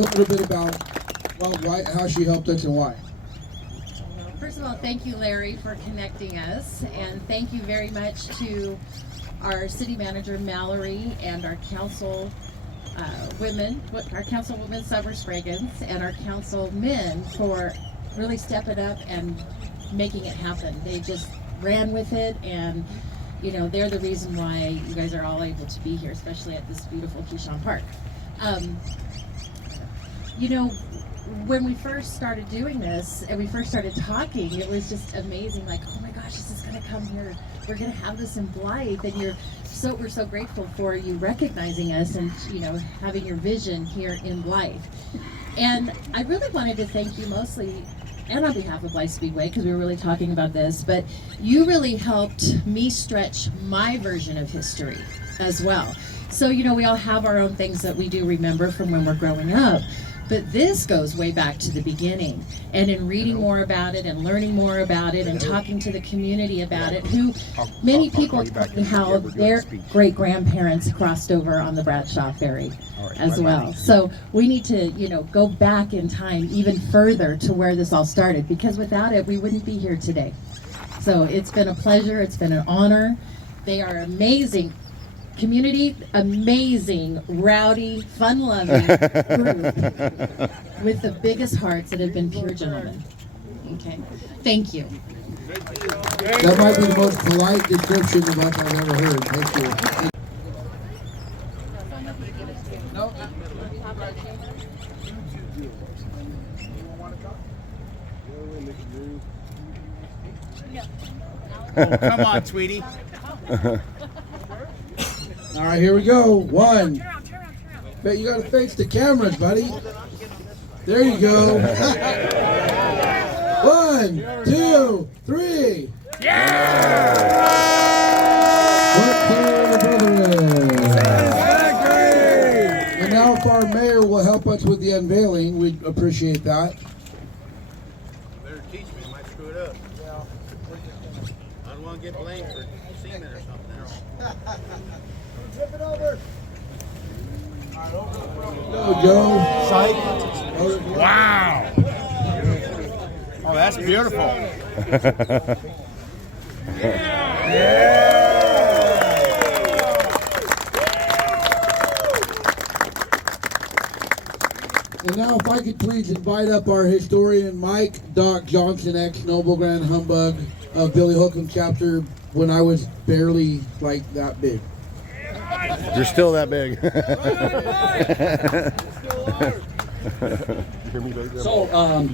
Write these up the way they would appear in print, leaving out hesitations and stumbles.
a little bit about Blythe, how she helped us and why. First of all, thank you, Larry, for connecting us, and thank you very much to our city manager, Mallory, and our council women, our councilwoman, Summer Spraggins, and our councilmen for really stepping up and making it happen. They just ran with it, and you know, they're the reason why you guys are all able to be here, especially at this beautiful Keyshawn Park. You know, when we first started doing this and we first started talking, it was just amazing. Like, oh my gosh, this is going to come here. We're going to have this in Blythe, and we're so grateful for you recognizing us and, you know, having your vision here in Blythe. And I really wanted to thank you mostly, and on behalf of Blythe Speedway, because we were really talking about this, but you really helped me stretch my version of history as well. So, you know, we all have our own things that we do remember from when we're growing up. But this goes way back to the beginning, and in reading more about it and learning more about it and talking to the community about it, who many people told me how their great-grandparents crossed over on the Bradshaw Ferry as well. So we need to, you know, go back in time even further to where this all started, because without it, we wouldn't be here today. So it's been a pleasure, it's been an honor. They are amazing. Community, amazing, rowdy, fun-loving group with the biggest hearts that have been pure gentlemen. Okay, thank you. That might be the most polite description of us I've ever heard. Thank you. No. Oh, come on, sweetie. All right, here we go. One. Bet you gotta face the cameras, buddy. There you go. 1, 2, 3. Yeah! And now if our mayor will help us with the unveiling, we'd appreciate that. Better teach me, I might screw it up. I don't want to get blamed for semen or something. Tip it over. Go, Joe. Sight. Wow. Oh, that's beautiful. And now if I could please invite up our historian, Mike Doc Johnson, ex-Noble Grand Humbug of Billy Hookham chapter when I was barely like that big. You're still that big. So,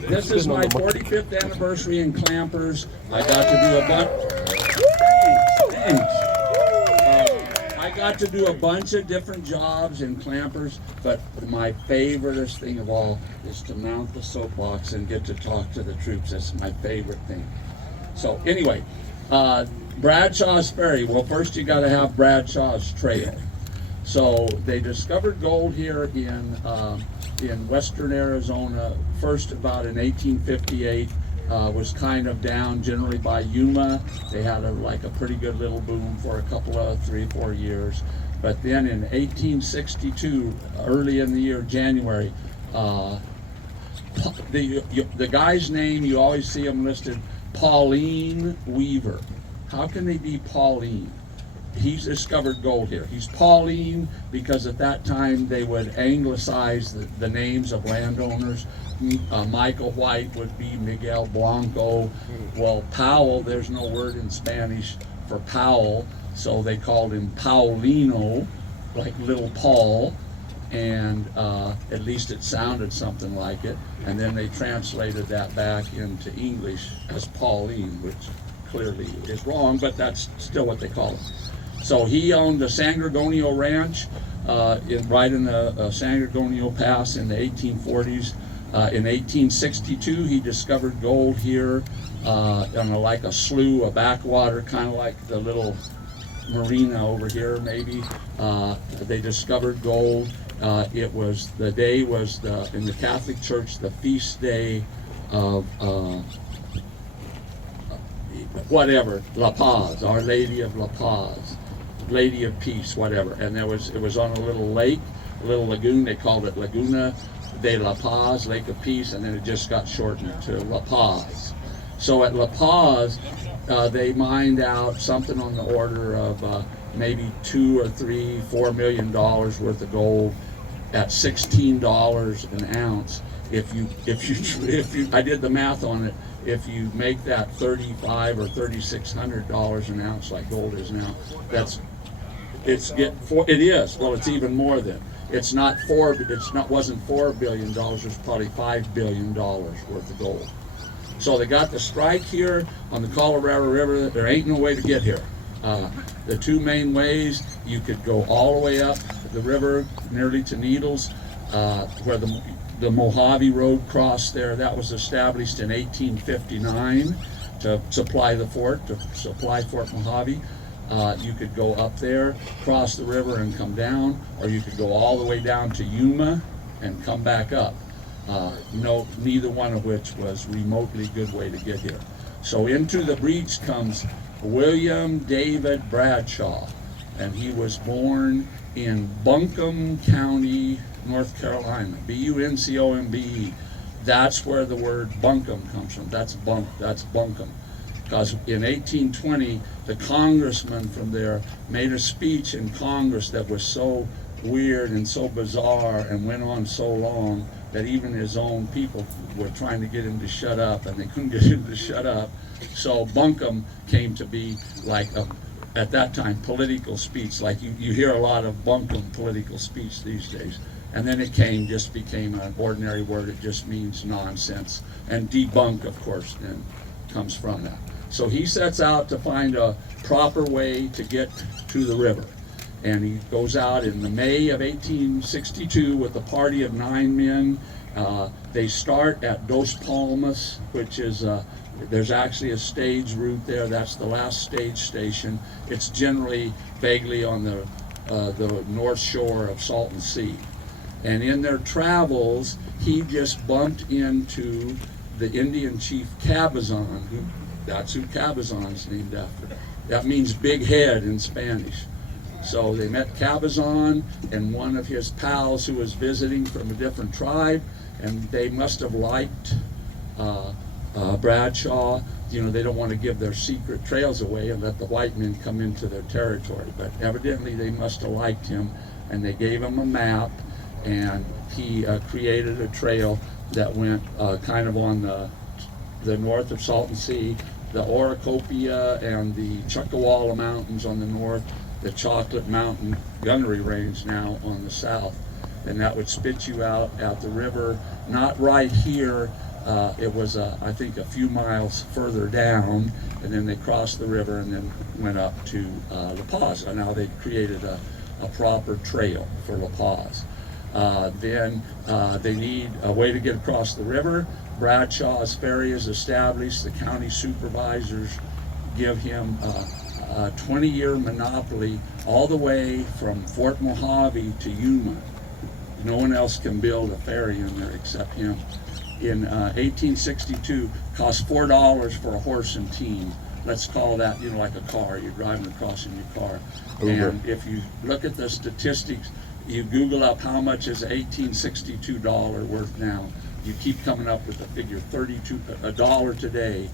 this is my 45th anniversary in Clampers. I got to do a bunch. I got to do a bunch of different jobs in Clampers, but my favoriteest thing of all is to mount the soapbox and get to talk to the troops. That's my favorite thing. So, anyway, Bradshaw'S Ferry. Well, first you got to have Bradshaw'S Trail. So they discovered gold here in western Arizona, first about in 1858, was kind of down generally by Yuma. They had like a pretty good little boom for a couple of 3 or 4 years. But then in 1862, early in the year, January, the guy's name, you always see him listed, Pauline Weaver. How can they be Pauline? He's discovered gold here. He's Pauline because at that time they would anglicize the names of landowners. Michael White would be Miguel Blanco. Well, Powell, there's no word in Spanish for Powell, so they called him Paulino, like little Paul, and at least it sounded something like it. And then they translated that back into English as Pauline, which clearly is wrong, but that's still what they call it. So he owned the San Gorgonio Ranch right in the San Gorgonio Pass in the 1840s. In 1862, he discovered gold here on like a slough, a backwater, kind of like the little marina over here, maybe. They discovered gold. It was in the Catholic Church, the feast day of whatever, La Paz, Our Lady of La Paz, Lady of Peace, whatever. And it was on a little lake, a little lagoon. They called it Laguna de La Paz, Lake of Peace, and then it just got shortened to La Paz. So at La Paz, they mined out something on the order of maybe $2 or $3, $4 million worth of gold at $16 an ounce. If you, I did the math on it. If you make that $3,500 or $3,600 an ounce, like gold is now, it is. Well, it's even more than. It's not wasn't $4 billion. It's probably $5 billion worth of gold. So they got the strike here on the Colorado River. There ain't no way to get here. The two main ways, you could go all the way up the river nearly to Needles, where the Mojave Road crossed there. That was established in 1859 to supply the fort, to supply Fort Mojave. You could go up there, cross the river and come down, or you could go all the way down to Yuma and come back up. No, neither one of which was remotely good way to get here. So into the breach comes William David Bradshaw, and he was born in Buncombe County, North Carolina, Buncombe. That's where the word Buncombe comes from. That's Buncombe. Because in 1820, the congressman from there made a speech in Congress that was so weird and so bizarre and went on so long that even his own people were trying to get him to shut up, and they couldn't get him to shut up. So Buncombe came to be like at that time, political speech. Like you hear a lot of Buncombe political speech these days. And then it just became an ordinary word. It just means nonsense. And debunk, of course, then comes from that. So he sets out to find a proper way to get to the river. And he goes out in the May of 1862 with a party of 9 men. They start at Dos Palmas, which is, there's actually a stage route there. That's the last stage station. It's generally vaguely on the north shore of Salton Sea. And in their travels, he just bumped into the Indian chief Cabazon. That's who Cabazon's named after. That means big head in Spanish. So they met Cabazon and one of his pals who was visiting from a different tribe, and they must have liked Bradshaw. You know, they don't want to give their secret trails away and let the white men come into their territory. But evidently they must have liked him, and they gave him a map, and he created a trail that went kind of on the north of Salton Sea, the Oricopia and the Chuckawalla Mountains on the north, the Chocolate Mountain Gunnery Range now on the south. And that would spit you out at the river, not right here. It was, I think, a few miles further down, and then they crossed the river and then went up to La Paz. And now they created a proper trail for La Paz. Then they need a way to get across the river. Bradshaw'S Ferry is established. The county supervisors give him a 20-year monopoly all the way from Fort Mojave to Yuma. No one else can build a ferry in there except him. In 1862, cost $4 for a horse and team. Let's call that, you know, like a car. You're driving across in your car. Uber. And if you look at the statistics, you Google up how much is $1862 worth now. You keep coming up with the figure $32 today.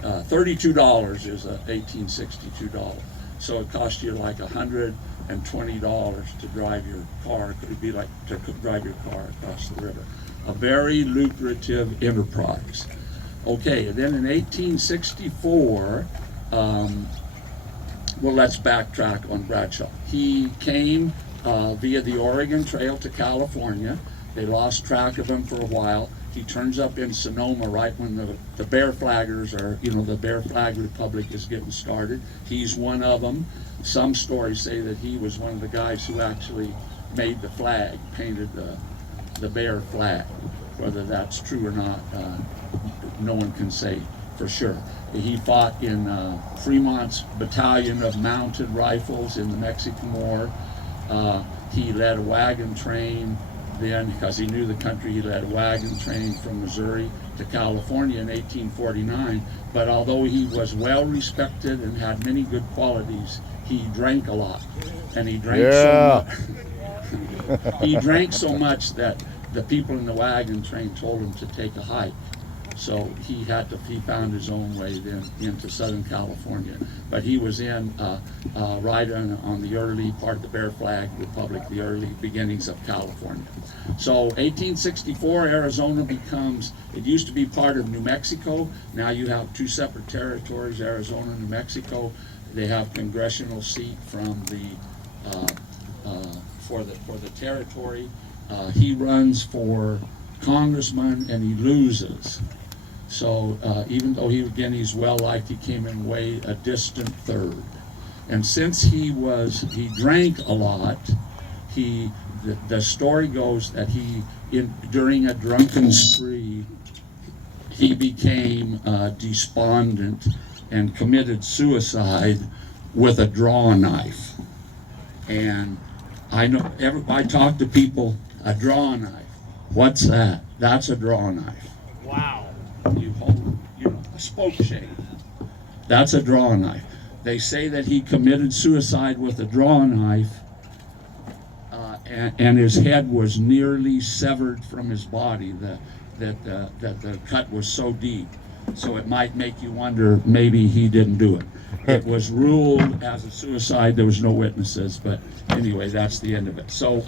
$32 is $1862. So it costs you like $120 to drive your car. It could be like to drive your car across the river. A very lucrative enterprise. Okay, and then in 1864, well, let's backtrack on Bradshaw. He came via the Oregon Trail to California. They lost track of him for a while. He turns up in Sonoma right when the Bear Flaggers are, you know, the Bear Flag Republic is getting started. He's one of them. Some stories say that he was one of the guys who actually made the flag, painted the Bear flag. Whether that's true or not, no one can say for sure. He fought in Fremont's battalion of mounted rifles in the Mexican War. He led a wagon train then, because he knew the country. He led a wagon train from Missouri to California in 1849. But although he was well respected and had many good qualities, he drank a lot. And he drank so much. He drank so much that the people in the wagon train told him to take a hike. So he found his own way then into Southern California. But he was in right on the early part of the Bear Flag Republic, the early beginnings of California. So 1864, Arizona becomes, it used to be part of New Mexico. Now you have two separate territories, Arizona and New Mexico. They have congressional seat from for the territory. He runs for congressman and he loses. So even though he's well liked, he came in way a distant third. And since he drank a lot, the story goes that during a drunken spree, he became despondent and committed suicide with a draw knife. And I talk to people, a draw knife. What's that? That's a draw knife. Wow. You hold, a spoke shave. That's a draw knife. They say that he committed suicide with a draw knife, and his head was nearly severed from his body. That the cut was so deep. So it might make you wonder, maybe he didn't do it. It was ruled as a suicide. There was no witnesses, but anyway, that's the end of it. So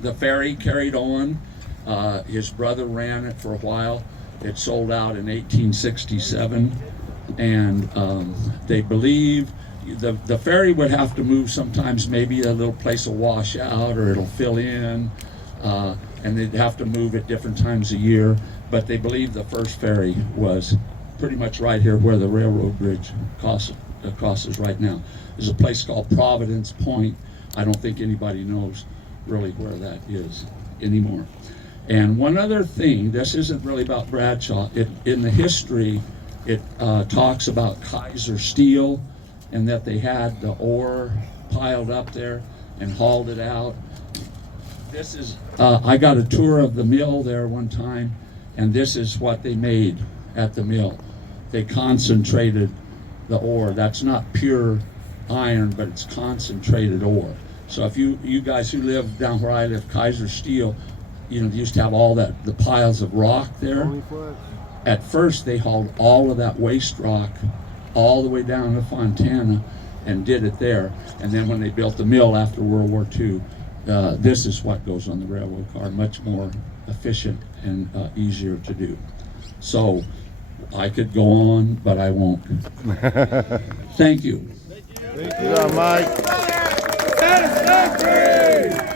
the ferry carried on. His brother ran it for a while. It sold out in 1867, and they believe the ferry would have to move sometimes, maybe a little place will wash out or it'll fill in, and they'd have to move at different times a year. But they believe the first ferry was pretty much right here where the railroad bridge crosses right now. There's a place called Providence Point. I don't think anybody knows really where that is anymore. And one other thing, this isn't really about Bradshaw. In the history, it talks about Kaiser Steel and that they had the ore piled up there and hauled it out. This is, I got a tour of the mill there one time, and this is what they made at the mill. They concentrated the ore. That's not pure iron, but it's concentrated ore. So if you guys who live down where I live, Kaiser Steel, they used to have all the piles of rock there. At first, they hauled all of that waste rock all the way down to Fontana and did it there. And then when they built the mill after World War II, this is what goes on the railroad car, much more efficient and easier to do. So I could go on, but I won't. Thank you. Good job, Mike. Satisfactory!